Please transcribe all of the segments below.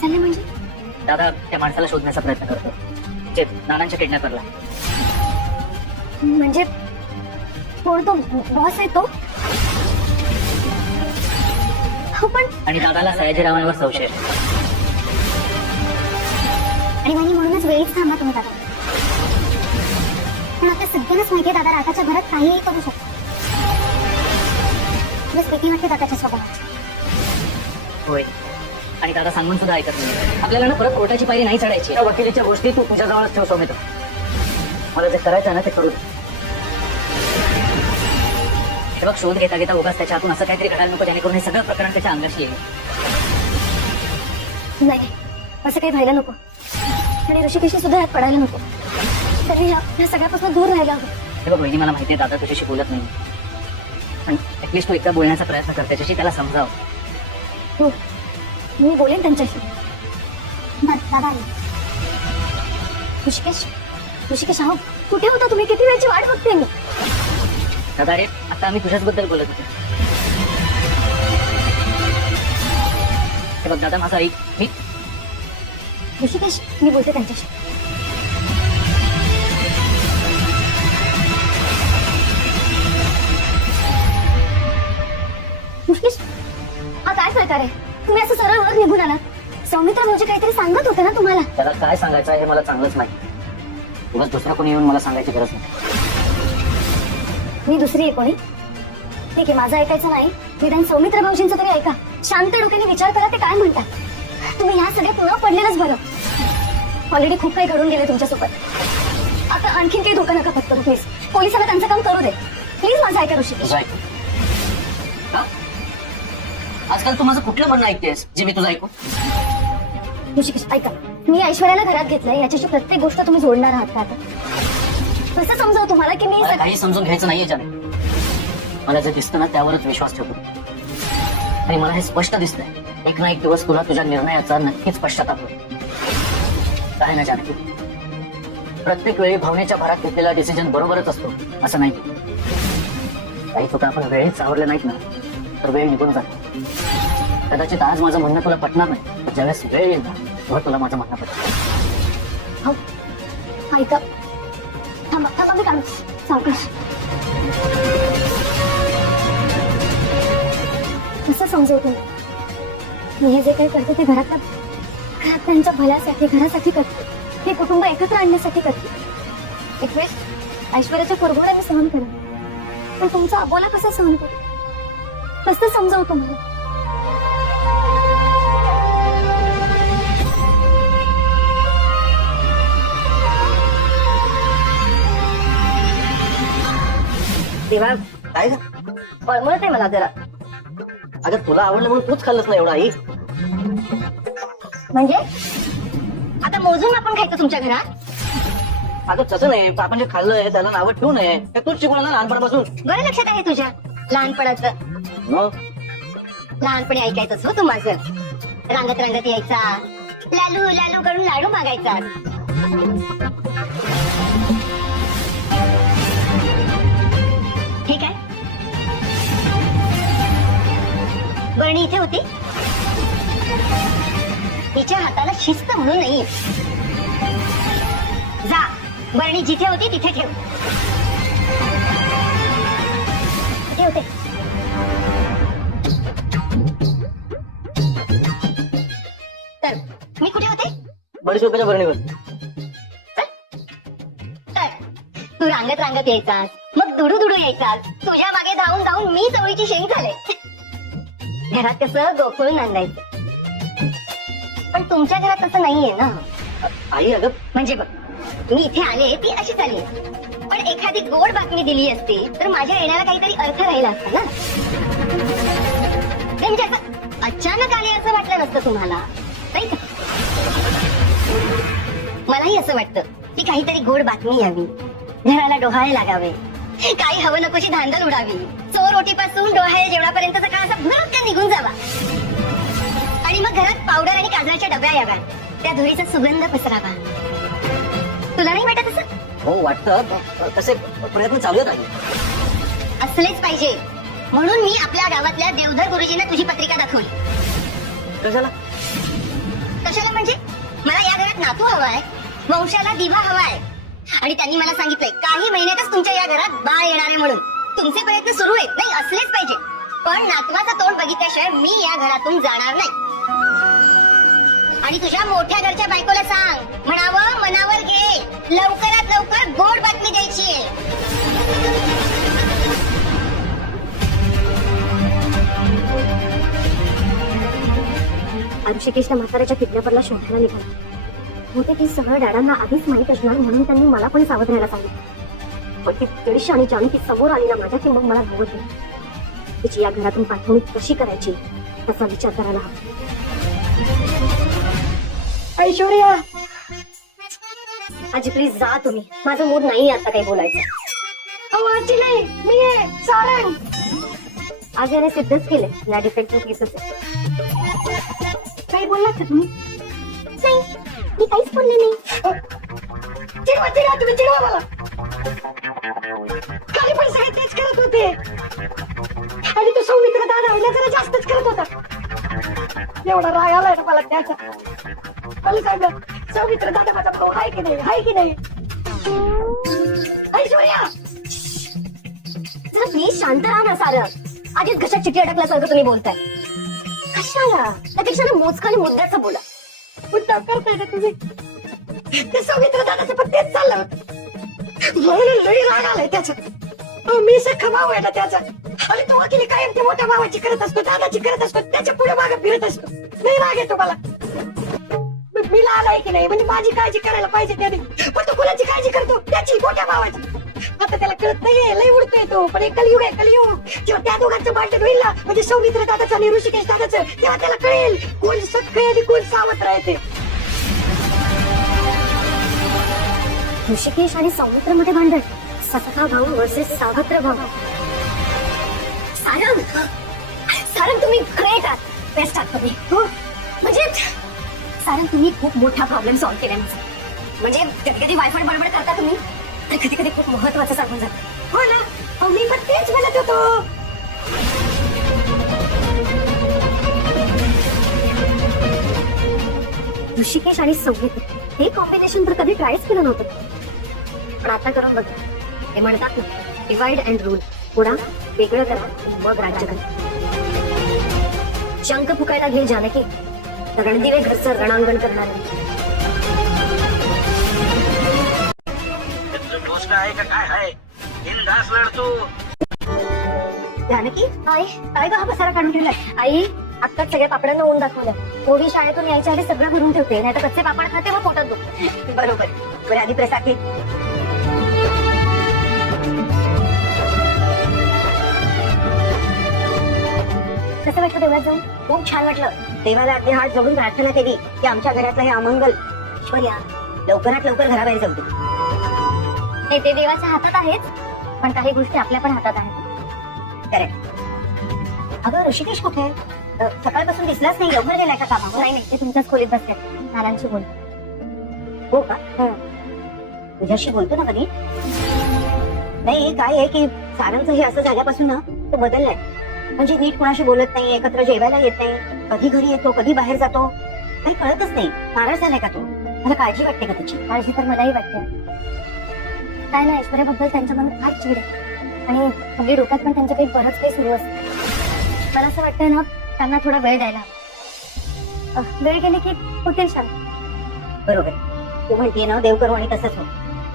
चाललंय म्हणजे? दादा त्या माणसाला शोधण्याचा प्रयत्न करतो जे नानांच्या किडनॅपरला. म्हणजे कोण तो बॉस आहे तो? हो पण आणि दादाला सयाजीरावांवर संशय आहे. आणि वाणी म्हणूनच वेळीच थांबा तुम्ही दादा. पण आता सगळ्यांनाच माहितीये दादा राधाच्या घरात काहीही करू शकतो. भीती वाटते दादाच्या स्वभावाची. होय आणि दादा सांगून सुद्धा ऐकत नाही. आपल्याला ना परत कोर्टाची पायरी नाही चढायची. त्या वकिलीच्या गोष्टी तू तुझ्या जवळच ठेव सौमित्र. मला जे करायचं ना ते करू दे. हे बघ शोध घेता घेता उगाच त्याच्या हातून असं काहीतरी घडायला नको जेणेकरून हे सगळं प्रकरण त्याच्या अंगाशी येईल. नाही असं काही व्हायला नको. आणि ऋषिकेशी सुद्धा यात पडायला नको. तरी या सगळ्यापासून दूर राहायला हवं. हे बघ वहिनी मला माहितीये दादा तुझ्याशी बोलत नाही पण ऍटलिस्ट तू एकदा बोलण्याचा प्रयत्न कर त्याच्याशी. त्याला समजाव. हो मी बोलेन त्यांच्याशी. दादा ऋषिकेश ऋषिकेश आहो कुठे होता तुम्ही? किती वेळची वाट बघते मी. दादा रे आता आम्ही तुझ्याच बद्दल बोलत होतो. हे बघ दादा माझा ऐक. मी ऋषिकेश मी बोलते त्यांच्याशी. ऋषिकेश हा काय प्रकार आहे? तुम्ही असं सरळ वर निघून आला. सौमित्र भाऊजी काहीतरी सांगत होते ना तुम्हाला. त्याला काय सांगायचं हे मला चांगलंच माहिती. उगाच दुसरा कोणी येऊन मला सांगायची गरज नाही. मी दुसरी आहे कोणी? ठीक आहे माझं ऐकायचं नाही. निदान सौमित्र भाऊजींचं तरी ऐका. शांत डोक्याने विचार करा ते काय म्हणतात. तुम्ही ह्या सगळ्यात न पडलेलंच बरं. ऑलरेडी खूप काही घडून गेले तुमच्यासोबत. आता आणखीन काही धोका नका पत्करू प्लीज. पोलिसांना त्यांचं काम करू दे प्लीज. माझं ऐका ऋषिकेश. तुझं ऐक. का? आजकाल तू माझं कुठलं म्हणणं ऐकतेस जे मी तुझं ऐकू? ऋषिकेश ऐका. मी ऐश्वर्याला घरात घेतलंय याच्याशी प्रत्येक गोष्ट तुम्ही जोडणार आहात का? आता कसं समजावं तुम्हाला की मी मला काही समजून घ्यायचं नाहीये जाणे. मला जे दिसतं ना त्यावरच विश्वास ठेवतो. आणि मला हे स्पष्ट दिसतंय एक ना एक दिवस तुला तुझ्या निर्णयाचा नक्कीच पश्चाताप होईल. काय ना जाणे प्रत्येक वेळी भावनेच्या भरात घेतलेला डिसिजन बरोबरच असतो असं नाही. काही चुका आपण वेळेत सावरल्या नाहीत ना तर वेळ निघून जाते. कदाचित आज माझं म्हणणं तुला पटणार नाही. ज्यावेळेस वेळ येईल ना तेव्हा तुला माझं म्हणणं पटेल. हो ऐका. थांबा थांबा मी काढू. सावकाश. कसं समजवतो मी हे जे काही करते ते घरात त्यांच्या भल्यासाठी घरासाठी करते. हे कुटुंब एकत्र आणण्यासाठी करते. एक वेळेस ऐश्वर्याच्या कुरघोड्या मी सहन करेन पण तुमचा अबोला कसा सहन करू? कसं समजावं तुम्हाला? तेव्हा काय कळमळत आहे मला जरा. अगं तुला आवडलं म्हणून तूच खाल्लंस ना एवढा आई. म्हणजे आता मोजून आपण खायचं तुमच्या घरात? अगं तसं नाही. आपण जे खाल्लंय त्याला नावं ठेवू नये. हे तूच शिकवलं ना लहानपणापासून. बरं लक्षात आहे तुझ्या लहानपणाचं. मग लहानपणी ऐकायचंच हो तू माझं. रांगत रांगत यायचा. लालू लालू करून लाडू मागायचा. ठीक आहे. बरणी इथे होती. तिच्या हाताला शिस्त म्हणून नाही. जा बरणी जिथे होती तिथे ठेव. तिथे होते. तर मी कुठे होते? बडीशोपाच्या बरणीवर. तर तू रांगत रांगत यायचास. मग दुडू दुडू यायचास. तुझ्या मागे धावून धावून मी चवळीची शेंग झाले. घरात कसं गोकुळून आणलायचं. पण तुमच्या घरात तसं नाहीये ना आई. अगं म्हणजे बघ मी इथे आले ती अशीच आली. पण एखादी गोड बातमी दिली असती तर माझ्या येण्याला काहीतरी अर्थ राहिला असता ना. म्हणजे असं अचानक आले असं वाटलं नसतं तुम्हाला नाही का? मलाही असं वाटतं की काहीतरी गोड बातमी यावी. घराला डोहाळे लागावे. काही हवं नकोशी धांदल उडावी. चोर ओटीपासून डोहाळे जेवणापर्यंत सकाळ असा भरकन निघून जावा. आणि मग घरात पावडर आणि काजळाच्या डब्या याव्या. त्या धुळीचा सुगंध पसरावा. तुला नाही वाटत असं? हो वाटतं. तसे प्रयत्न चालू आहेत. असलेच पाहिजे. म्हणून मी आपल्या गावातल्या देवधर गुरुजींना तुझी पत्रिका दाखवली. कशाला? कशाला म्हणजे? मला या घरात नातू हवाय, वंशाला दिवा हवाय, आणि त्यांनी मला सांगितलंय काही महिन्यातच तुमच्या या घरात बाळ येणार आहे म्हणून. तुमचे प्रयत्न सुरू आहेत, नाही असलेच पाहिजे, पण नातवाचं तोंड बघितल्याशिवाय मी या घरातून जाणार नाही. आणि तुझ्या मोठ्या घरच्या बायकोला सांग, म्हणावं मनावर घे, लवकरात लवकर गोड बातमी द्यायची आहे. ऋषिकेशला म्हाताऱ्याच्या किडनॅपरला शोधायला निघाला होते. ते सगळं डॅडांना आधीच माहित असणार म्हणून त्यांनी मला पण सावध राहायला सांगितलं. पण ती दीडशे आणि जानकी समोर आली ना माझ्या, की मग मला नवत नाही. तिची या घरातून पाठवणूक कशी करायची तसा विचार करायला हवा. ऐश्वर्या, आजी प्लीज जा तुम्ही, माझं मूड नाही आता काही बोलायचं. आजी नाही, मी आहे सारंग. आज याने सिद्धच केले या डिफेक्टिव्ह केसेस. काही बोललात का तुम्ही? नाही, मी काहीच बोलले नाही. चिडवा चिडवा, तुम्ही चिडवा मला. खाली पण साहेब तेच करत होते, आणि तो सौमित्र दादा जरा जास्तच करत होता. एवढा राग आलाय ना मला त्याचा. मला सांग, सौमित्र दादा माझा भाऊ आहे की नाही, आहे की नाही? ऐश्वर्या, जरा प्लीज शांत राहा ना सारं. आधीच घशात चिठी अडकल्यासारखं तुम्ही बोलताय. कशाला? त्यापेक्षा ना मोजकं आणि मुद्द्याचं बोला. मुद्दा करताय ना तुम्ही? ते सौमित्र दादाचं पण तेच चाललं होतं. मला लई राग आलाय त्याचा. मी सख्खा भाऊ आहे ना त्याचा, आणि तो वकिली कायम ते मोठ्या भावाची करत असतो, दादाची करत असतो, त्याच्या पुढे मागे फिरत असतो. लई राग येतो मला. मी लहान आहे की नाही, म्हणजे माझी काळजी करायला पाहिजे त्याने, पण तो कुणाची काळजी करतो? त्याची, मोठ्या भावाची. आता त्याला कळत नाहीये, लई उडतोय तो. पण एक कलियुग आहे, कलियुग. जेव्हा त्या दोघांचं भांडण होईल ना, म्हणजे सौमित्र दादाचं आणि ऋषिकेश दादाचं, तेव्हा त्याला कळेल कोण सख्खं आणि कोण सावत्र आहे ते. ऋषिकेश आणि सौमित्र मध्ये भांडण, सख्खा भाऊ वर्सेस सावत्र भाऊ. सारंग, सारंग तुम्ही ग्रेट आहात, बेस्ट आहात तुम्ही. हो म्हणजे सारंग तुम्ही खूप मोठा प्रॉब्लेम सॉल्व्ह केला माझा. म्हणजे कधी कधी वायफाय बडबड करता तुम्ही, तर कधी कधी खूप महत्वाचं सांगून जात. हो ना, मी पण तेच म्हणत होतो. ऋषिकेश आणि सौमित्र हे कॉम्बिनेशन तर कधी ट्रायच केलं नव्हतं, पण आता करून बघा. ते म्हणतात ना, डिवाइड अँड रूल. पुढा वेगळं करा, मग राज्य करा. शंख फुकायला घेईल जानकी, रणदिवे घरचं रणांगण करणार आहे. आहे का काय आहे? बिनधास्त लढतो. जानकी, आई काय का हा पसारा काढून ठेवलाय? आई आत्ताच सगळ्या पापडांना ऊन दाखवलं. ओवी शाळेतून यायच्या आधी सगळं भरून ठेवते, नाही तर कच्चे पापड खाते मग पोटात दुखते. बरोबर. बरं आधी प्रसाद घे. कसं वाटलं देवळात जाऊन? खूप छान वाटलं. देवाला अगदी हात जोडून प्रार्थना केली की आमच्या घरातलं हे अमंगल ऐश्वर्या लवकरात लवकर घराबाहेर जाऊ दे. ते देवाच्या हातात आहेच, पण काही गोष्टी आपल्या पण हातात आहेत. करेक्ट. अगं ऋषिकेश कुठे आहे? सकाळपासून दिसलाच नाही. लवकर गेलाय का कामावर? नाही नाही, ते तुमच्याच खोलीत बसले, नारांशी बोल. हो का? तुझ्याशी बोलतो ना कधी? नाही, काय आहे की सारंगचं हे असं झाल्यापासून ना तो बदललाय. म्हणजे नीट कोणाशी बोलत नाही, एकत्र जेवायला येत नाही, कधी घरी येतो कधी बाहेर जातो, काही कळतच नाही. नाराज झालाय का तू? मला काळजी वाटते का त्याची? काळजी तर मलाही वाटते. काय ना, ऐश्वर्याबद्दल त्यांच्या मनात फार चिड आहे, आणि म्हणजे डोक्यात पण त्यांचं काही बरंच काही सुरू असतं. मला असं वाटतं ना, त्यांना थोडा वेळ द्यायला. वेळ गेले की होतील शांत. बरोबर, तू म्हणते ना देव करू आणि तसंच हो.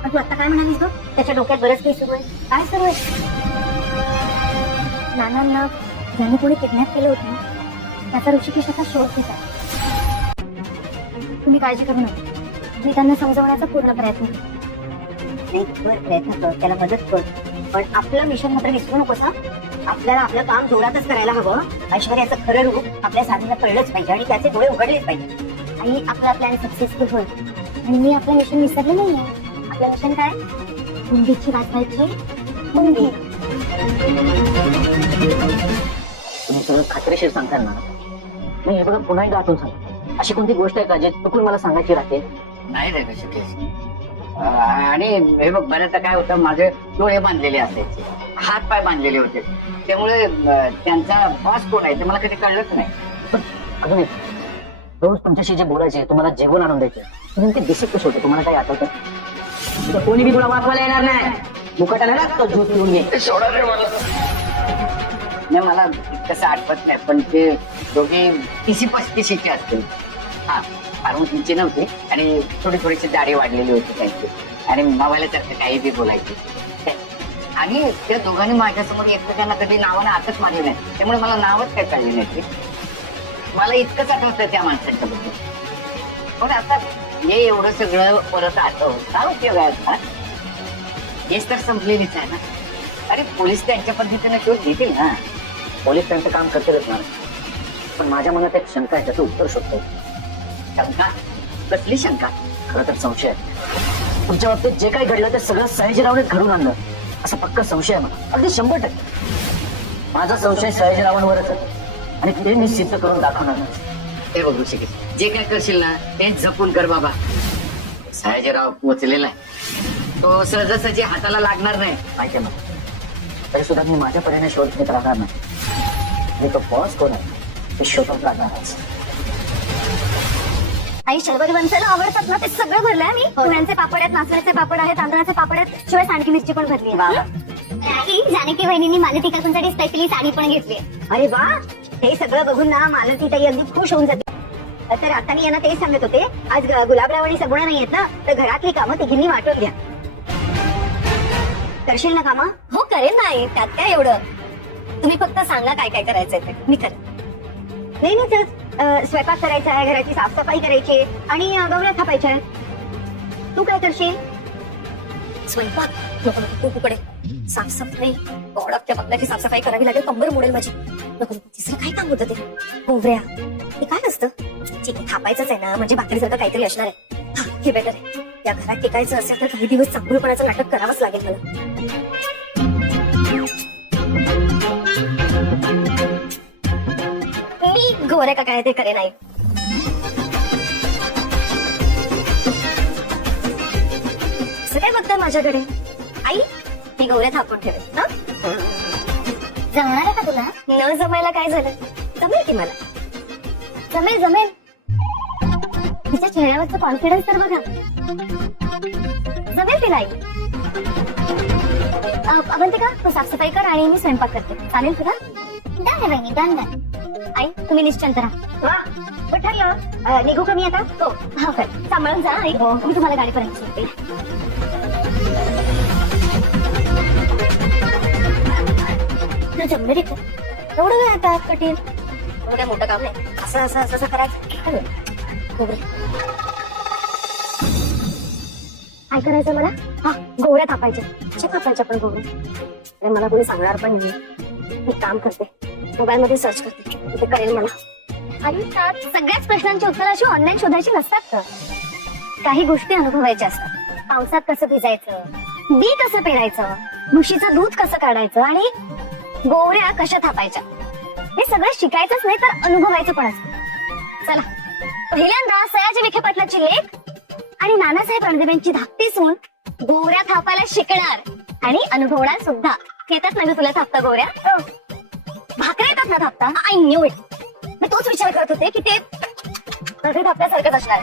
पण तू आता काय म्हणालीस गं? त्याच्या डोक्यात बरंच काही सुरू आहे. काय सुरू आहे? नानांना ज्यांनी कोणी किडनॅप केलं होतं ना, त्याचा ऋषिकेशाचा शोध घेत आहे. तुम्ही काळजी करू नका, मी त्यांना समजवण्याचा पूर्ण प्रयत्न करेन. नाही, प्रयत्न कर, त्याला मदत कर, पण आपलं मिशन मात्र विसरू नकोस हा. आपल्याला आपलं काम जोरातच करायला हवं. ऐश्वर्याचं खरं रूप आपल्या साधीला कळलंच पाहिजे आणि त्याचे डोळे उघडलेच पाहिजे. आणि आपला प्लॅन सक्सेसफुल होईल. आणि मी आपलं मिशन विसरले नाहीये. आपलं मिशन काय? मुंडीची वाचवायची मुंडी. तुम्ही सगळं खात्रीशीर सांगताल ना? मी हे बघा पुन्हा एकदा आठवून सांग, अशी कोणती गोष्ट आहे का जे चुकून मला सांगायची राहते? नाही रे ऋषिकेश. आणि हे बघ, बऱ्याचदा काय होतं, माझे डोळे बांधलेले असायचे, हात पाय बांधलेले होते, त्यामुळे त्यांचा बॉस कोण आहे ते मला कधी कळलंच नाही. अजून एक, रोज तुमच्याशी जे बोलायचे तुम्हाला जेवण आणून द्यायचे नेमके दिसत कसे होते तुम्हाला काही आठवतं? इथं कोणी बी तुला वाचवायला येणार नाही. मुकटाला ना तो झूट पिऊन ये. सोडा रे मला. नाही मला कसं आठवत नाही पण ते दोघे 30-35चे असतील. हा फार उंची नव्हती आणि थोडीशी दाढी वाढलेली होती त्यांची आणि मावाल्यासारखं काही बी बोलायचे आणि त्या दोघांनी माझ्यासमोर एकमेकांना कधी नावानं हातच मारले नाही त्यामुळे मला नावच काय कळले नाही. मला इतकंच आठवतं त्या माणसाच्या बद्दल. पण आता हे एवढं सगळं परत आठवत काय उपयोग आहे आता? हेच तर संपलेलीच आहे ना. अरे पोलीस त्यांच्या पद्धतीने शोध घेतील ना. पोलीस त्यांचं काम करतीलच ना, पण माझ्या मनात एक शंका आहे, त्याचं उत्तर शोधतो. शंका? कसली शंका? खरं तर संशय आहे. तुमच्या बाबतीत जे काही घडलं ते सगळं सयाजीरावनेच घडून आणलं असं पक्का संशय आहे मला, अगदी 100%. माझा संशय सयाजीरावांवरच आहे आणि ते मी सिद्ध करून दाखवणार. हे बघू शकेल जे काय करशील ना ते जपून कर बाबा. सयाजीराव पोचलेला आहे, तो सहजासहजी हाताला लागणार नाही. माहिती आहे मला, तरी सुद्धा मी माझ्या परीने शोध घेत राहणार नाही. मी तो बॉस कोण आहे ते शोधून काढणारच. आई शर्वरी वंशाला आवडतात ना ते सगळं भरलंय मी. पुण्याचे पापड आहेत, नाचण्याचे पापड आहेत, तांदळाचे पापड आहेत, शिवाय सांडकी मिरची पण भरली आहे. जानकी बहिणींनी मालती काकूंसाठी स्पेशली साडी पण घेतली. अरे वा, हे सगळं बघून ना मालती ताई अगदी खुश होऊन जाते. तर आता मी यांना तेच सांगत होते, आज गुलाबराव आणि सगुणा नाही येत ना, तर घरातली कामं तिघींनी वाटून घ्या. करशील ना कामं? हो करेन नाही, त्यात काय एवढं. तुम्ही फक्त सांगा काय काय करायचंय ते मी करेन. नाही नाही, चल, स्वयंपाक करायचा आहे, घराची साफसफाई करायची आहे आणि गवऱ्या थापायच्या आहेत. तू काय करशील? स्वयंपाक नको नको, कुकडे साफसफाई गोडाच्या बंगल्याची साफसफाई करावी लागेल, कंबर मोडेल माझी. नको तिसरं काय काम होतं ते गोवऱ्या, ते काय असतं? ठीक आहे थापायचंच आहे ना, म्हणजे भाकरीसारखं काहीतरी असणार आहे. हा हे बेटर आहे. या घरात टिकायचं असेल तर काही दिवस चांगलपणाचं नाटक करावंच लागेल मला. मी गोवऱ्या का काय ते करे नाही. काय बघताय माझ्याकडे? आई मी गौऱ्या थापून ठेवेल. जमणार आहे का तुला? न जमायला काय झालं? जमेल की मला. जमेल जमेल. तिच्या चेहऱ्यावरचा कॉन्फिडन्स तर बघा. जमेल तिला आई. अवंतिका तू साफसफाई कर आणि मी स्वयंपाक करते. चालेल तुला? डन आहे बहिणी, डन डन. आई तुम्ही निश्चिंत राहा. वा, पण ठरलं. निघू का मी आता? हो हा कर. सांभाळून जा आई. मी तुम्हाला गाडीपर्यंत सोडते. जमलं रे का? एवढं काय आता कठीण? एवढं काय मोठं काम नाही. असं असं असं असं करायचं. काय करायचं मला? हा गोवऱ्या थापायच्या. कशा थापायच्या पण गोवऱ्या? मला कोणी सांगणार पण नाही. मी काम करते, मोबाईल मध्ये सर्च करते, ते करेल मला. आणि त्यात सगळ्याच प्रश्नांची उत्तर अशी ऑनलाईन शोधायची नसतात का? काही गोष्टी अनुभवायच्या असतात. पावसात कसं भिजायचं, बी कसं पेरायचं, म्हशीचं दूध कसं काढायचं आणि गोवऱ्या कशा थापायच्या, हे सगळं शिकायचंच नाही तर अनुभवायचं पण असतं. चला पहिल्यांदा सयाजी विखे पाटलाची लेख आणि नानासाहेब रणदिवेंची धाकटी सून गोवऱ्या थापायला शिकणार आणि अनुभवणार सुद्धा. येतात ना तुला थापता गोवऱ्या? भाकऱ्या येतात ना थापता? I knew it. मी तोच विचार करत होते की ते थापल्यासारखंच असणार.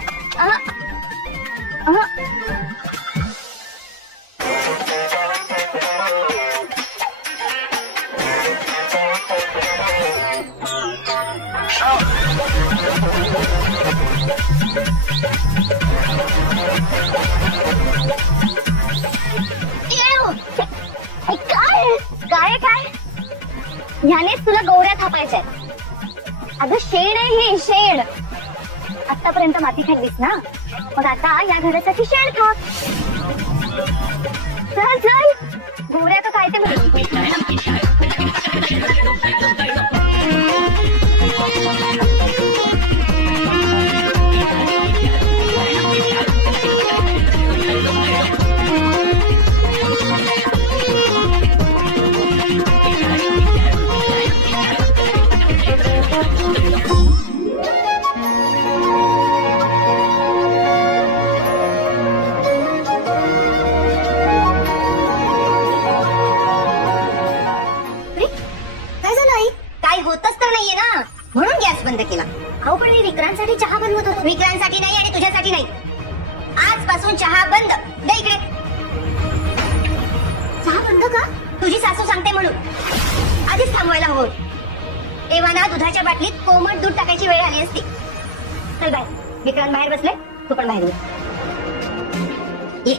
काय काय ह्यानेच तुला गोवऱ्या थापायच्या? अगं शेण आहे हे, शेण. आतापर्यंत माती खाल्लीस ना, मग आता या घरासाठी शेण थाप. चल चल गोवऱ्या का काय ते मी विक्रांतसाठी चहा बनवत होतो. विक्रांतसाठी नाही आणि तुझ्यासाठी नाही. आजपासून चहा बंद. दे इकडे. चहा बंद का? तुझी सासू सांगते म्हणून. आधीच थांबवायला हवं. तेव्हा ना दुधाच्या बाटलीत कोमट दूध टाकायची वेळ आली असती. चल बाहेर. विक्रांत बाहेर बसले, तू पण बाहेर ये.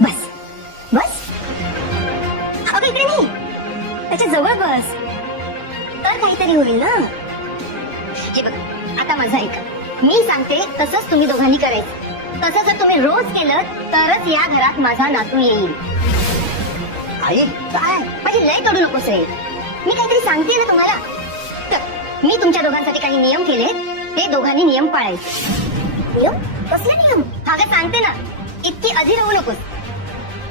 बस बस. अगं इकडे नाही, त्याच्या जवळ बस, तर काहीतरी होईल ना. हे बघ, आता माझं ऐका. मी सांगते तसंच तुम्ही दोघांनी करायचं. तसं जर तुम्ही रोज केलं तरच या घरात माझा नातू येईल. आई काय माझी लय तोडू नकोस रे. मी काहीतरी सांगते ना तुम्हाला. तर, मी तुमच्या दोघांसाठी काही नियम केले, ते दोघांनी नियम पाळायचे. नियम? कसले नियम? अगं सांगते ना, इतकी अधी राहू नकोस.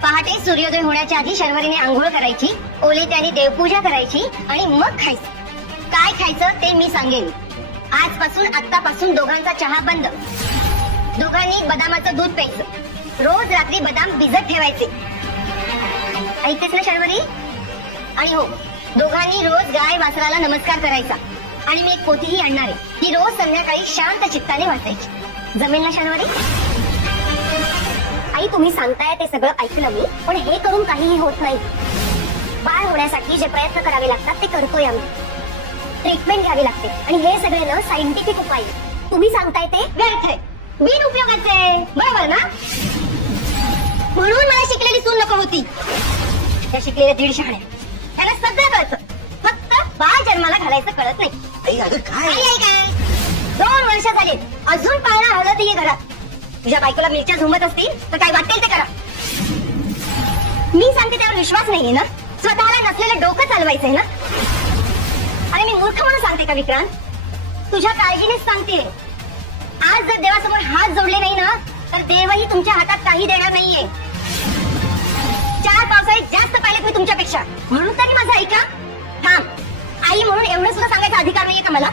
पहाटे सूर्योदय होण्याच्या आधी शर्वरीने आंघोळ करायची, ओले त्याने देवपूजा करायची आणि मग खायचं. काय खायचं ते मी सांगेन. आजपासून आत्तापासून दोघांचा चहा बंद. दोघांनी बदामाचं दूध प्यायचं. रोज रात्री बदाम भिजत ठेवायचे. ऐकतेस ना शर्वरी? आणि हो, दोघांनी रोज गाय वासराला नमस्कार करायचा. आणि मी एक पोथीही आणणार आहे, ती रोज संध्याकाळी शांत चित्ताने वाचायची. जमेल ना शर्वरी? आई तुम्ही सांगताय ते सगळं ऐकलं मी, पण हे करून काहीही होत नाही. बाळ होण्यासाठी जे प्रयत्न करावे लागतात ते करतोय आम्ही. ट्रीटमेंट घ्यावी लागते आणि हे सगळे ना सायंटिफिक उपाय. तुम्ही सांगताय ते व्यर्थ आहे, बिनउपयोगाचे आहे. बरोबर ना? म्हणून मला शिकलेली सून नको होती. त्या शिकलेल्या 150 आहे, त्याला सगळं कळतं, फक्त बाळ जन्माला घालायचं कळत नाही. आई अगं काय आई काय 2 वर्ष झाले, अजून पाळणा हवलं नाहीये घरात. तुझ्या बायकोला मिरच्या झुमत असतील तर काय वाटेल ते करा. मी सांगते त्यावर विश्वास नाहीये ना? स्वतःला नसलेलं डोकं चालवायचंय ना? अरे मी मूर्ख म्हणून सांगते का विक्रांत? तुझ्या काळजीनेच सांगते. आज जर देवासमोर हात जोडले नाही ना, तर देवही तुमच्या हातात काही देणार नाहीये. 4 पावसाळे जास्त पाहिलेत मी तुमच्यापेक्षा, म्हणून तरी माझं ऐका. थांब, आई म्हणून एवढं सुद्धा सांगायचा अधिकार नाहीये का मला?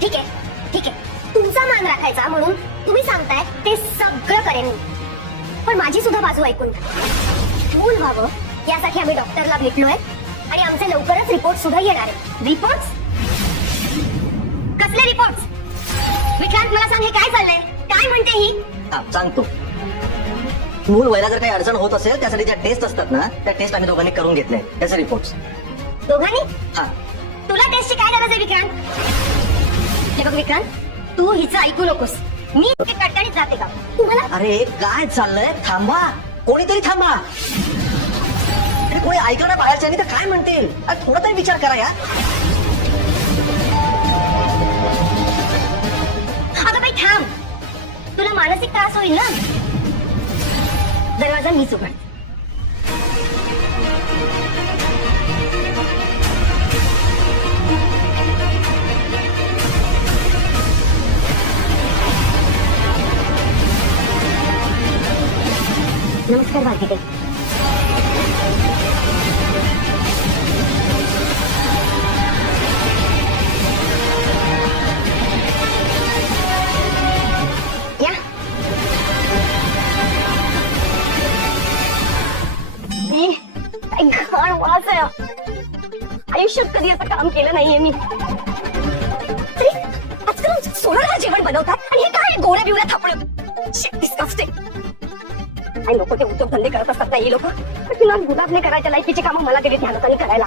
ठीक आहे, ठीक आहे. तुमचा मान राखायचा म्हणून तुम्ही सांगताय ते सगळं करेन मी. पण माझी सुद्धा बाजू ऐकून घ्या. मूल व्हावं यासाठी आम्ही डॉक्टरला भेटलोय आणि आमचे लवकरच रिपोर्ट सुद्धा येणार आहे. रिपोर्ट्स? कसले रिपोर्ट्स? विक्रांत मला सांग, हे काय चाललंय? काय म्हणते ही? सांगतो. मूल व्हायला जर काही अडचण होत असेल, त्यासाठी ज्या टेस्ट असतात ना, त्या टेस्ट आम्ही दोघांनी करून घेतल्या. त्याचे रिपोर्ट्स. दोघांनी? हा. तुला टेस्टची काय गरज आहे विक्रांत? हे बघ विक्रांत, तू हिचं ऐकू नकोस. मी कटकणीत जाते का तुम्हाला? अरे काय चाललंय? थांबा, कोणीतरी थांबा. अरे कोणी ऐकलं ना बाहेरच्यानी तर काय म्हणतील? अरे थोडा तरी विचार करा या. अगं बाई थांब, तुला मानसिक त्रास होईल ना. दरवाजा मीच उघड. नमस्कार भारतीताई. या. काय घाण वास आहे. आयुष्यात कधी असं काम केलं नाहीये मी. तरी आजकाल सोनाला जेवण बनवतात आणि हे काय गोळ्या बिवळ्या थापडत. डिस्कस्टिंग. काही लोक ते उद्योगधंदे करत असतात ना, ही लोक किंवा गुलाबने करायच्या लायकीची कामं मला दिली त्या लोकांनी करायला.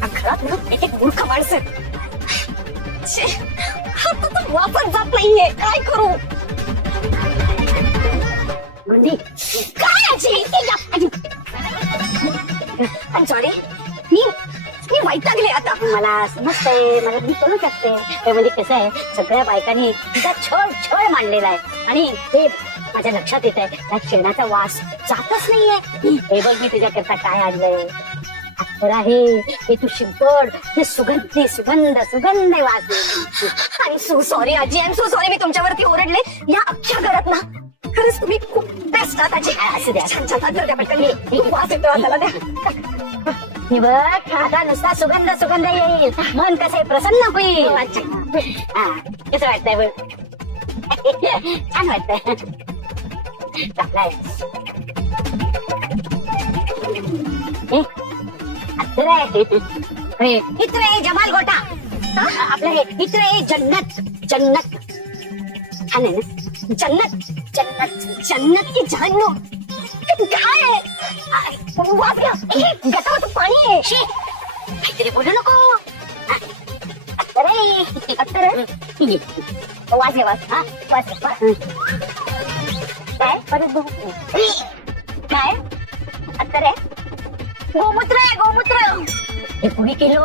या घरात ना एक एक मूर्ख माणसं आहेत. हातातून वापस जात नाहीये, काय करू? म्हणजे काय आजी? आय सॉरी, मी वैतागले आता. मला समजतंय, मला मी करू शकते. म्हणजे कसं आहे, सगळ्या बायकांनी तिचा छळ मांडलेला आहे आणि ते माझ्या लक्षात येत आहे, त्या शेणाचा वास जातच नाहीये. हे बघ मी तुझ्याकरता काय आणलंय. अत्तर आहे हे, तू शिंपड. हे सुगंध वास. आणि सो सॉरी आजी, आय एम सो सॉरी. मी तुमच्यावरती ओरडले. या अख्ख्या घरात ना खरंच तुम्ही खूप बेस्ट आहात आजी. असं द्या, छान छान द्या पटकन. वास येतो त्याला द्या. हे बघ, आता नुसता सुगंध येईल, मन कसं प्रसन्न होईल. कसं वाटतंय बघ? छान वाटतंय. इत्र आहे जमाल गोटा. आपलं हे मित्र आहे जन्नत जन्नत. छान आहे ना जन्नत जन्नत जन्नत की जहन्नुम. काय आहे वास घ्या. गटाराचं पाणी आहे. शी काहीतरी बोलू नको. अत्तर वास घ्या वास. हा वास काय परत बघू. काय अत्तर आहे. गोमूत्र आहे गोमूत्र. हे कोणी केलं.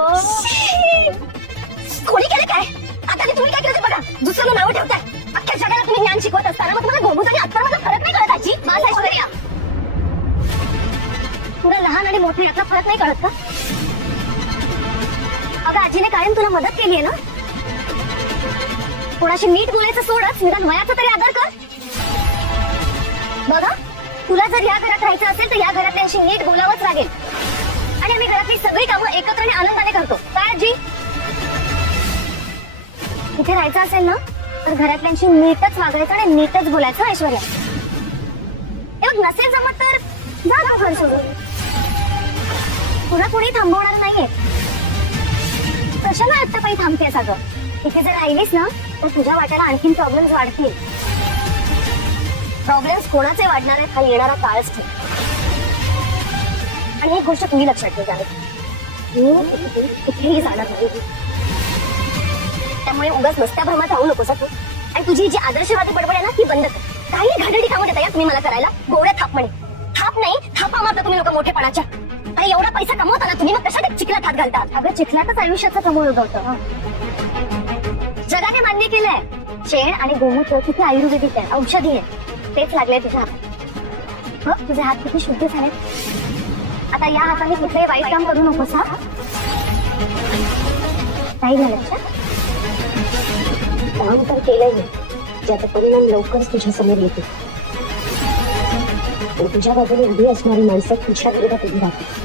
कोणी केलं काय. आता ते तुम्ही काय केलं ते बघा. दुसऱ्याला नाव ठेवताय. अख्ख्या जगाला तुम्ही ज्ञान शिकवत असताना मग तुम्हाला गोमूत्र आणि अत्तर मध्ये फरक नाही कळत. आजी माझा ऐश्वर्या तुला लहान आणि मोठे यातला फरक नाही कळत का. अगं आजीने कायम तुला मदत केली आहे ना. कोणाशी नीट बोलायचं सोडच निदान वयाचा तरी आदर कर. बघा तुला जर या घरात राहायचं असेल तर या घरातल्यांशी नीट बोलावंच लागेल. आणि आम्ही घरातली सगळी कामं एकत्र आणि आनंदाने करतो. काय आजी इथे राहायचं असेल ना तर घरातल्यांशी नीटच वागायचं आणि नीटच बोलायचं. ऐश्वर्या एवढं नसेल जमत तर जा ना घर सोडून. तुला कोणी थांबवणार नाहीये. कशाला आत्ता काही थांबतेस अगं. इथे जर राहिलीस ना तर तुझ्या वाट्याला आणखीन प्रॉब्लेम्स वाढतील. प्रॉब्लेम्स कोणाचे वाढणार आहेत हा येणारा काळच ठेव. आणि एक गोष्ट तुम्ही लक्षात ठेवा कुठेही जाणार नाही. त्यामुळे उगाच नुसत्या भ्रमात राहू नकोस तू. आणि तुझी जी आदर्शवादी बडबड आहे ना ती बंद कर. काही घाणेरडी कामं देता या तुम्ही मला करायला. गोड्या थाप म्हणे. थाप नाही थापा मारता तुम्ही लोक मोठेपणाच्या. आणि एवढा पैसा कमवता ना तुम्ही मग कशात चिखलात हात घालतात. अगं चिखलातच आयुष्याचं कमवलं होतं. जगाने मान्य केलंय शेण आणि गोमूत्र किती आयुर्वेदिक आहे औषधी आहे. तेच लागले तुझ्या हात. तुझे हात किती शुद्ध झाले. आता या हाताने कुठलंही वाईट काम करू नकोस. हा काही झालं काम तर केलंय ज्याचा परिणाम लवकरच तुझ्या समोर येतो. तुझ्या बाजूने उभी असणारी माणसं तुझ्या विरोधात उभी राहतात.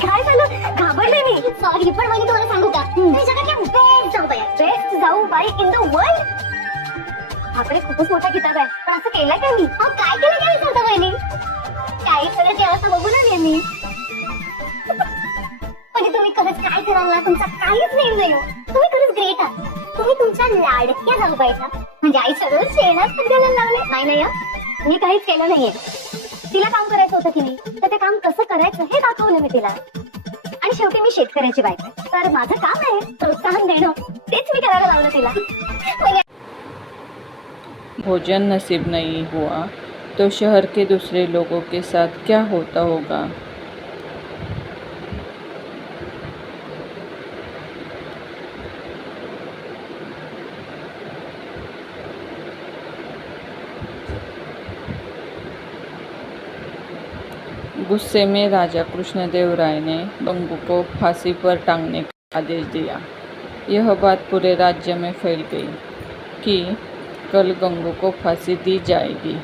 काय झालं घाबरले मी. सॉरी पण मी तुम्हाला सांगू का बेस्ट जाऊ बाई इन द वर्ल्ड. आपले खूपच मोठा किताब आहे पण असं केलंय का मी. काय केलं काय विचारता बहिणी. काही सगळं जेव्हा बघून आले मी. म्हणजे तुम्ही खरंच काय कराल ना तुमचा काहीच नेम नाही हो. तुम्ही खरंच ग्रेट आहात. तुम्ही तुमच्या लाडक्या जाऊबाईचा म्हणजे आई सगळं शेणात सगळ्याला लावले. नाही नाही मी काहीच केलं नाहीये. तिला काम करायचं होतं की नाही तर ते काम कसं करायचं हे दाखवलं मी तिला. आणि शेवटी मी शेतकऱ्याची बायको तर माझं काम आहे प्रोत्साहन देणं. तेच मी करायला लावलं तिला. भोजन नसीब नहीं हुआ तो शहर के दूसरे लोगों के साथ क्या होता होगा. गुस्से में राजा कृष्णदेव राय ने गंगू को फांसी पर टांगने का आदेश दिया. यह बात पूरे राज्य में फैल गई कि कल गंगू को फांसी दी जाएगी.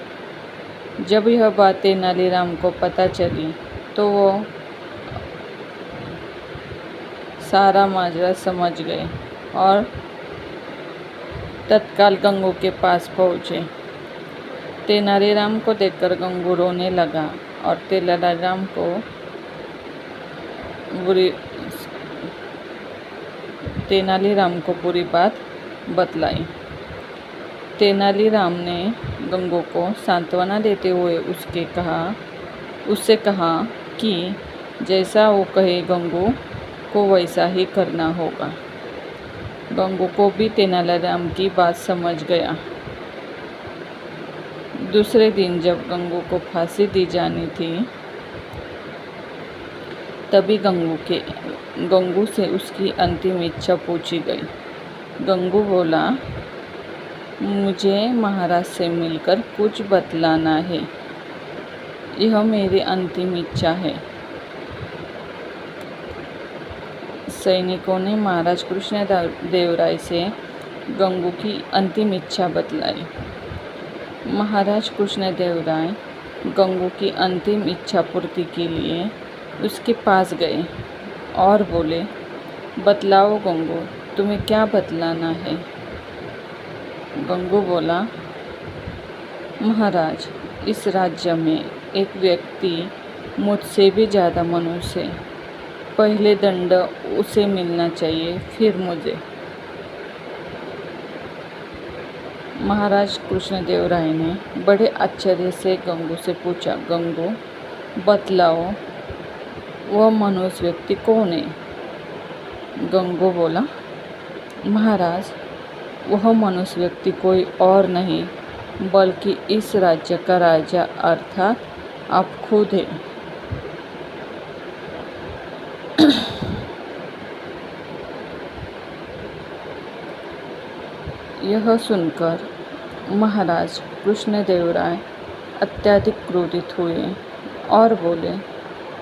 जब यह बात तेनालीराम को पता चली तो वो सारा माजरा समझ गए और तत्काल गंगू के पास पहुँचे. तेनालीराम को देखकर गंगू रोने लगा और तेनालीराम को पूरी बात बतलाई. तेनालीराम ने गंगू को सांत्वना देते हुए उससे कहा कि जैसा वो कहे गंगू को वैसा ही करना होगा. गंगू को भी तेनालीराम की बात समझ गया. दूसरे दिन जब गंगू को फांसी दी जानी थी तभी गंगू से उसकी अंतिम इच्छा पूछी गई. गंगू बोला, मुझे महाराज से मिलकर कुछ बतलाना है. यह मेरी अंतिम इच्छा है. सैनिकों ने महाराज कृष्णदेव राय से गंगू की अंतिम इच्छा बतलाई. महाराज कृष्णदेव राय गंगू की अंतिम इच्छा पूर्ति के लिए उसके पास गए और बोले, बतलाओ गंगू, तुम्हें क्या बतलाना है? गंगू बोला, महाराज, इस राज्य में एक व्यक्ति मुझसे भी ज़्यादा मनुष्य है। पहले दंड उसे मिलना चाहिए, फिर मुझे। महाराज कृष्णदेवराय ने बड़े आश्चर्य से गंगू से पूछा, गंगू बतलाओ, वह मनुष्य व्यक्ति कौन है? गंगू बोला, महाराज, वह मनुष्य व्यक्ति कोई और नहीं बल्कि इस राज्य का राजा अर्थात आप खुद हैं। यह सुनकर महाराज कृष्णदेवराय अत्यधिक क्रोधित हुए और बोले,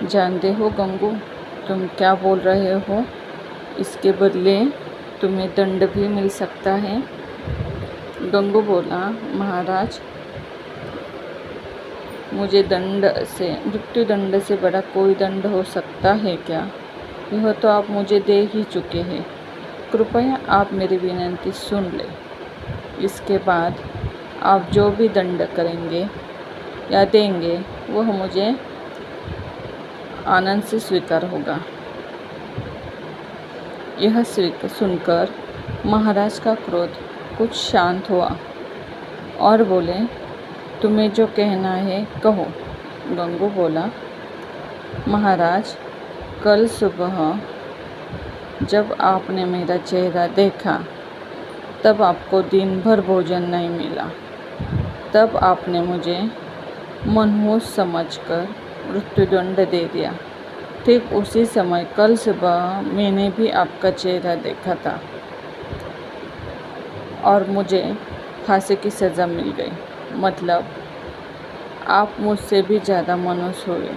जानते हो गंगू, तुम क्या बोल रहे हो? इसके बदले तुम्हें दंड भी मिल सकता है। गंगू बोला, महाराज, मुझे मृत्यु दंड से बड़ा कोई दंड हो सकता है क्या? यह तो आप मुझे दे ही चुके हैं। कृपया आप मेरी विनती सुन लें। इसके बाद आप जो भी दंड करेंगे या देंगे वह मुझे आनंद से स्वीकार होगा। यह सुनकर महाराज का क्रोध कुछ शांत हुआ और बोले, तुम्हें जो कहना है कहो। गंगू बोला, महाराज, कल सुबह जब आपने मेरा चेहरा देखा तब आपको दिन भर भोजन नहीं मिला। तब आपने मुझे मनहूस समझकर मृत्युदंड दे दिया। ठीक उसी समय कल सुबह मैंने भी आपका चेहरा देखा था और मुझे फांसी की सज़ा मिल गई। मतलब आप मुझसे भी ज़्यादा मनुष्य हुए।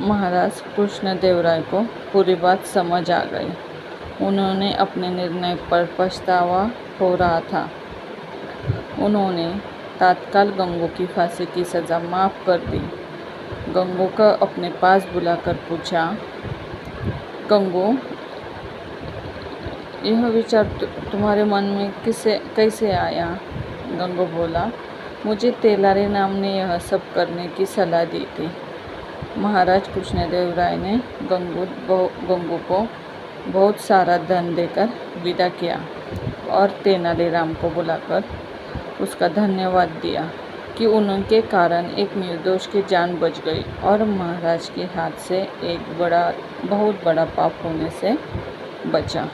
महाराज कृष्णदेवराय को पूरी बात समझ आ गई। उन्होंने अपने निर्णय पर पछतावा हो रहा था। उन्होंने तत्काल गंगू की फांसी की सज़ा माफ़ कर दी। गंगू को अपने पास बुलाकर पूछा, गंगू, यह विचार तुम्हारे मन में कैसे आया? गंगू बोला, मुझे तेलारी नाम ने यह सब करने की सलाह दी थी। महाराज कृष्णदेवराय ने गंगू को बहुत सारा धन देकर विदा किया और तेनालीराम को बुलाकर उसका धन्यवाद दिया कि उनके कारण एक निर्दोष की जान बच गई और महाराज के हाथ से एक बहुत बड़ा पाप होने से बचा।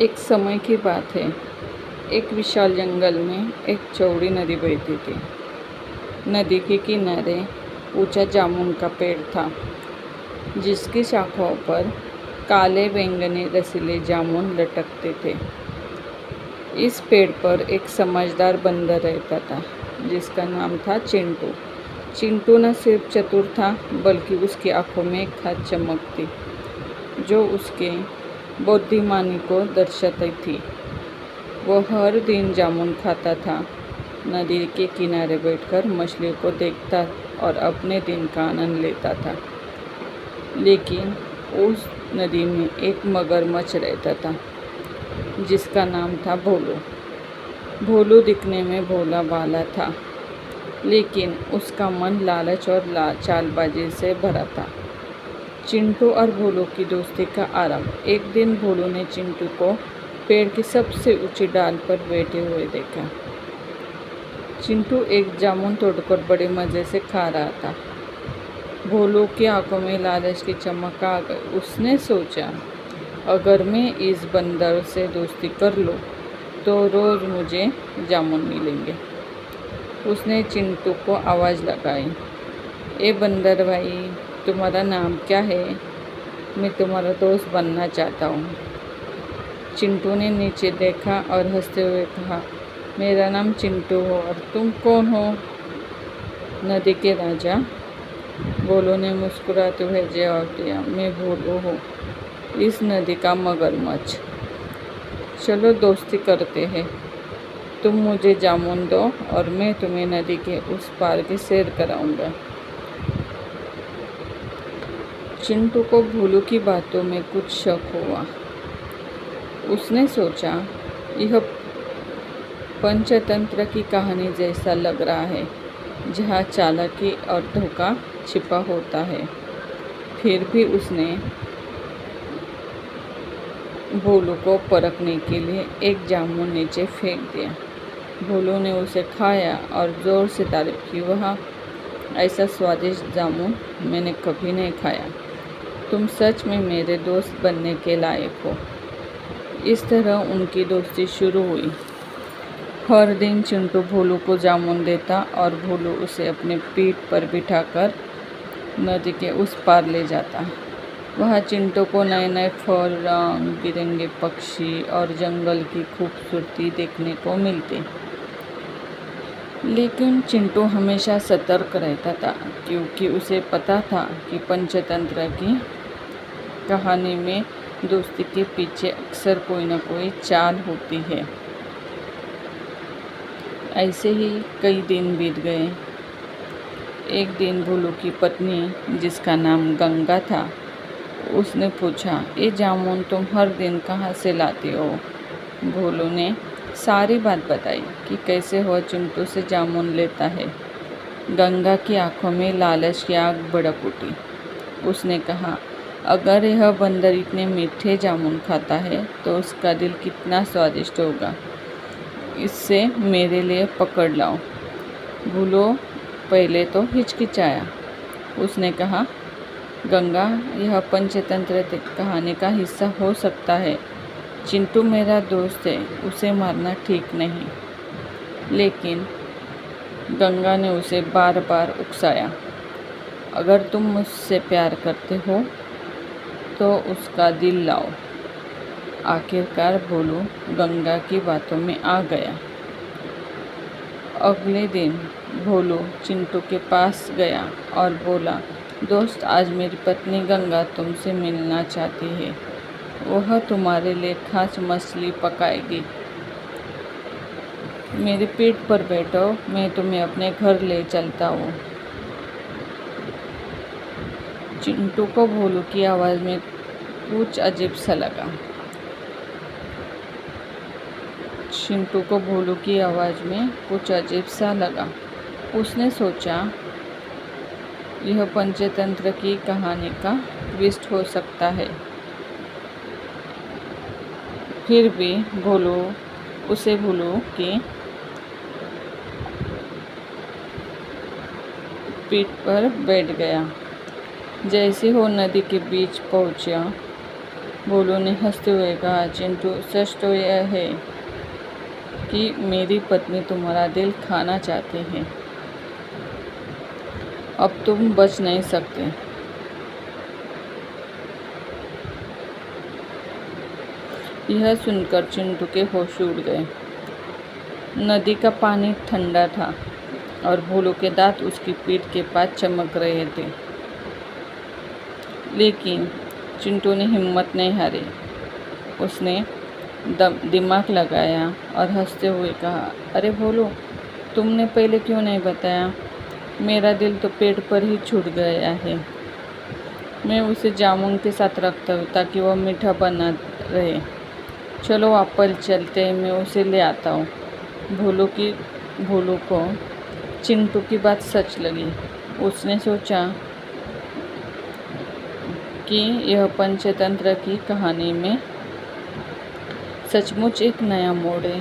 एक समय की बात है। एक विशाल जंगल में एक चौड़ी नदी बहती थी। नदी के किनारे ऊंचा जामुन का पेड़ था, जिसकी शाखाओं पर काले बैंगनी रसीले जामुन लटकते थे। इस पेड़ पर एक समझदार बंदर रहता था, जिसका नाम था चिंटू। चिंटू न सिर्फ चतुर था, बल्कि उसकी आंखों में एक खास चमक थी, जो उसके बुद्धिमानी को दर्शाती थी। वह हर दिन जामुन खाता था, नदी के किनारे बैठकर मछलियों को देखता और अपने दिन का आनंद लेता था। लेकिन उस नदी में एक मगरमच्छ रहता था, जिसका नाम था भोलू। भोलू दिखने में भोला भाला था, लेकिन उसका मन लालच और चालबाजी से भरा था। चिंटू और भोलू की दोस्ती का आरंभ। एक दिन भोलू ने चिंटू को पेड़ की सबसे ऊंची डाल पर बैठे हुए देखा। चिंटू एक जामुन तोड़कर बड़े मज़े से खा रहा था। भोलू की आंखों में लालच की चमक आ गई। उसने सोचा, अगर मैं इस बंदर से दोस्ती कर लूँ तो रोज़ मुझे जामुन मिलेंगे। उसने चिंटू को आवाज़ लगाई, ए बंदर भाई, तुम्हारा नाम क्या है? मैं तुम्हारा दोस्त बनना चाहता हूँ। चिंटू ने नीचे देखा और हंसते हुए कहा, मेरा नाम चिंटू हो और तुम कौन हो? नदी के राजा। भोलू ने मुस्कुराते हुए जवाब दिया, मैं भोलू हूँ, इस नदी का मगरमच्छ। चलो दोस्ती करते हैं। तुम मुझे जामुन दो और मैं तुम्हें नदी के उस पार की सैर कराऊंगा। चिंटू को भोलू की बातों में कुछ शक हुआ। उसने सोचा, यह पंचतंत्र की कहानी जैसा लग रहा है, जहाँ चालाकी और धोखा छिपा होता है। फिर भी उसने भोलू को परखने के लिए एक जामुन नीचे फेंक दिया। भोलू ने उसे खाया और ज़ोर से तारीफ की, वह ऐसा स्वादिष्ट जामुन मैंने कभी नहीं खाया। तुम सच में मेरे दोस्त बनने के लायक हो। इस तरह उनकी दोस्ती शुरू हुई। हर दिन चिंटू भोलू को जामुन देता और भोलू उसे अपने पीठ पर बिठाकर नदी के उस पार ले जाता। वहाँ चिंटू को नए नए फल, रंग बिरंगे पक्षी और जंगल की खूबसूरती देखने को मिलती। लेकिन चिंटू हमेशा सतर्क रहता था, क्योंकि उसे पता था कि पंचतंत्र की कहानी में दोस्ती के पीछे अक्सर कोई न कोई चाल होती है। ऐसे ही कई दिन बीत गए। एक दिन भोलू की पत्नी, जिसका नाम गंगा था, उसने पूछा, ये जामुन तुम हर दिन कहाँ से लाते हो? भोलू ने सारी बात बताई कि कैसे वह चिंटू से जामुन लेता है। गंगा की आंखों में लालच की आग भड़क उठी। उसने कहा, अगर यह बंदर इतने मीठे जामुन खाता है तो उसका दिल कितना स्वादिष्ट होगा। इससे मेरे लिए पकड़ लाओ। भोलू पहले तो हिचकिचाया। उसने कहा, गंगा, यह पंचतंत्र कहानी का हिस्सा हो सकता है। चिंटू मेरा दोस्त है, उसे मारना ठीक नहीं। लेकिन गंगा ने उसे बार बार उकसाया, अगर तुम मुझसे प्यार करते हो तो उसका दिल लाओ। आखिरकार भोलू गंगा की बातों में आ गया। अगले दिन भोलू चिंटू के पास गया और बोला, दोस्त, आज मेरी पत्नी गंगा तुमसे मिलना चाहती है। वह तुम्हारे लिए खास मछली पकाएगी। मेरे पीठ पर बैठो, मैं तुम्हें अपने घर ले चलता हूँ। चिंटू को भोलू की आवाज़ में कुछ अजीब सा लगा। चिंटू को भोलू की आवाज़ में कुछ अजीब सा लगा। उसने सोचा, यह पंचतंत्र की कहानी का ट्विस्ट हो सकता है। फिर भी भोलू की पीठ पर बैठ गया। जैसे वो नदी के बीच पहुंचा, भोलू ने हंसते हुए कहा, चिंटू, सच तो यह है कि मेरी पत्नी तुम्हारा दिल खाना चाहती है। अब तुम बच नहीं सकते। यह सुनकर चिंटू के होश उड़ गए। नदी का पानी ठंडा था और भोलू के दांत उसकी पीठ के पास चमक रहे थे। लेकिन चिंटू ने हिम्मत नहीं हारी। उसने दिमाग लगाया और हंसते हुए कहा, अरे भोलू, तुमने पहले क्यों नहीं बताया? मेरा दिल तो पेट पर ही छूट गया है। मैं उसे जामुन के साथ रखता हूँ ताकि वह मीठा बना रहे। चलो आप चलते हैं, मैं उसे ले आता हूँ। भोलू को चिंटू की बात सच लगी। उसने सोचा कि यह पंचतंत्र की कहानी में सचमुच एक नया मोड़ है।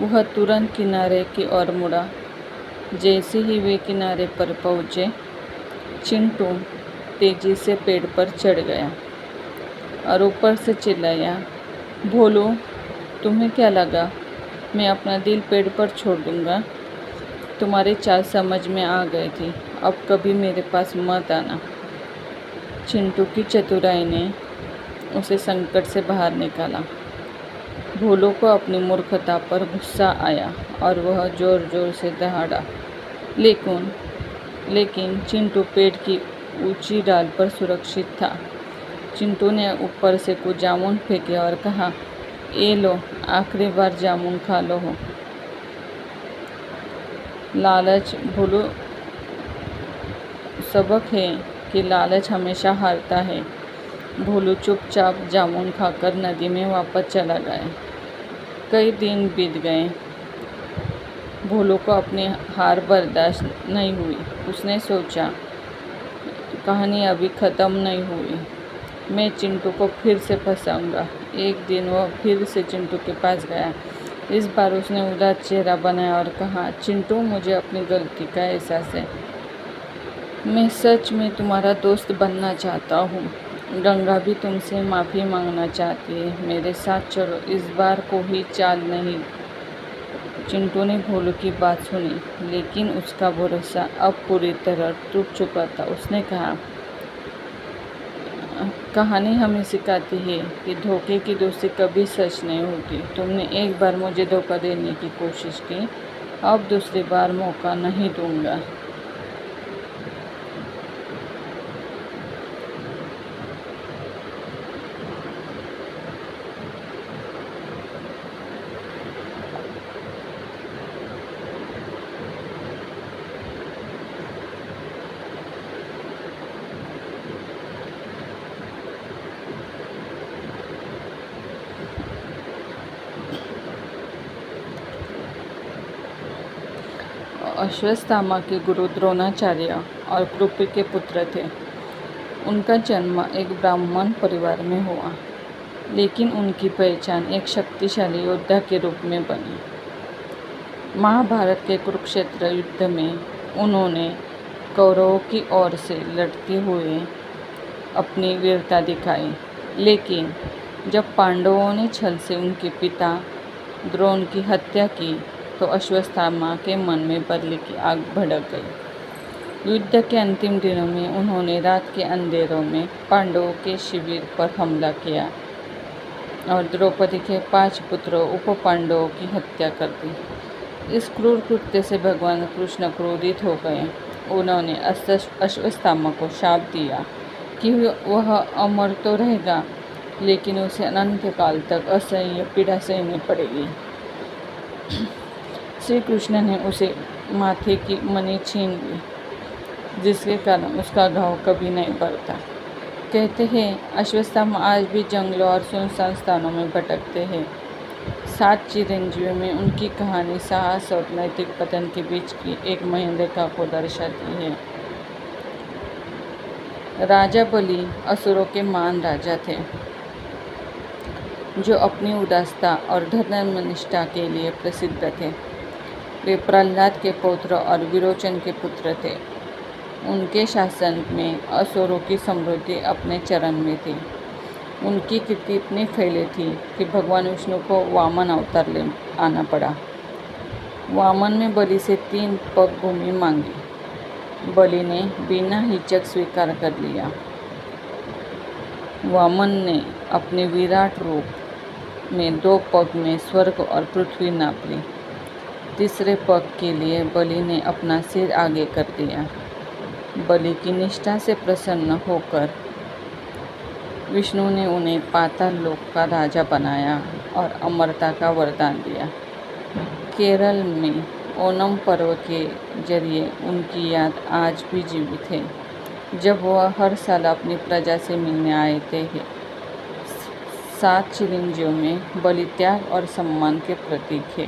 वह तुरंत किनारे की ओर मुड़ा। जैसे ही वे किनारे पर पहुँचे, चिंटू तेजी से पेड़ पर चढ़ गया और ऊपर से चिल्लाया, भोलू, तुम्हें क्या लगा मैं अपना दिल पेड़ पर छोड़ दूंगा? तुम्हारी चाल समझ में आ गई थी, अब कभी मेरे पास मत आना। चिंटू की चतुराई ने उसे संकट से बाहर निकाला। भोलू को अपनी मूर्खता पर गुस्सा आया और वह जोर जोर से दहाड़ा, लेकिन चिंटू पेड़ की ऊंची डाल पर सुरक्षित था। चिंटू ने ऊपर से कुछ जामुन फेंके और कहा, ये लो, आखिरी बार जामुन खा लो हो। लालच भोलू, सबक है कि लालच हमेशा हारता है। भोलू चुपचाप जामुन खाकर नदी में वापस चला गया। कई दिन बीत गए। भोलू को अपनी हार बर्दाश्त नहीं हुई। उसने सोचा, कहानी अभी ख़त्म नहीं हुई, मैं चिंटू को फिर से फंसाऊंगा। एक दिन वह फिर से चिंटू के पास गया। इस बार उसने उदास चेहरा बनाया और कहा, चिंटू, मुझे अपनी गलती का एहसास है। मैं सच में तुम्हारा दोस्त बनना चाहता हूँ। गंगा भी तुमसे माफ़ी मांगना चाहती है। मेरे साथ चलो, इस बार कोई चाल नहीं। चिंटू ने भोलू की बात सुनी, लेकिन उसका भरोसा अब पूरी तरह टूट चुका था। उसने कहा, कहानी हमें सिखाती है कि धोखे की दोस्ती कभी सच नहीं होती। तुमने एक बार मुझे धोखा देने की कोशिश की, अब दूसरी बार मौका नहीं दूंगा। अश्वत्थामा के गुरु द्रोणाचार्य और कृपि के पुत्र थे। उनका जन्म एक ब्राह्मण परिवार में हुआ, लेकिन उनकी पहचान एक शक्तिशाली योद्धा के रूप में बनी। महाभारत के कुरुक्षेत्र युद्ध में उन्होंने कौरवों की ओर से लड़ते हुए अपनी वीरता दिखाई, लेकिन जब पांडवों ने छल से उनके पिता द्रोण की हत्या की तो अश्वत्थामा के मन में बदले की आग भड़क गई। युद्ध के अंतिम दिनों में उन्होंने रात के अंधेरों में पांडवों के शिविर पर हमला किया और द्रौपदी के 5 पुत्रों उप पांडवों की हत्या कर दी। इस क्रूर कृत्य से भगवान कृष्ण क्रोधित हो गए। उन्होंने अश्वत्थामा को शाप दिया कि वह अमर तो रहेगा, लेकिन उसे अनंत काल तक असह्य पीड़ा सहनी पड़ेगी। श्री कृष्ण ने उसे माथे की मणि छीन ली, जिसके कारण उसका घाव कभी नहीं भरता। कहते हैं, अश्वत्थामा आज भी जंगलों और सुनसान स्थानों में भटकते हैं। 7 चिरंजीवियों में उनकी कहानी साहस और नैतिक पतन के बीच की एक महीन रेखा को दर्शाती है। राजा बलि असुरों के महान राजा थे, जो अपनी उदारता और धर्मनिष्ठा के लिए प्रसिद्ध थे। वे प्रहलाद के पौत्र और विरोचन के पुत्र थे। उनके शासन में असुरों की समृद्धि अपने चरण में थी। उनकी कीर्ति इतनी फैली थी कि भगवान विष्णु को वामन अवतार ले आना पड़ा। वामन ने बलि से 3 पग भूमि मांगी। बलि ने बिना हिचक स्वीकार कर लिया। वामन ने अपने विराट रूप में 2 पग में स्वर्ग और पृथ्वी नाप ली। तीसरे पग के लिए बलि ने अपना सिर आगे कर दिया। बलि की निष्ठा से प्रसन्न होकर विष्णु ने उन्हें पाताल लोक का राजा बनाया और अमरता का वरदान दिया। केरल में ओणम पर्व के जरिए उनकी याद आज भी जीवित है, जब वह हर साल अपनी प्रजा से मिलने आए थे। 7 चिरंजीव में बलित्याग और सम्मान के प्रतीक है।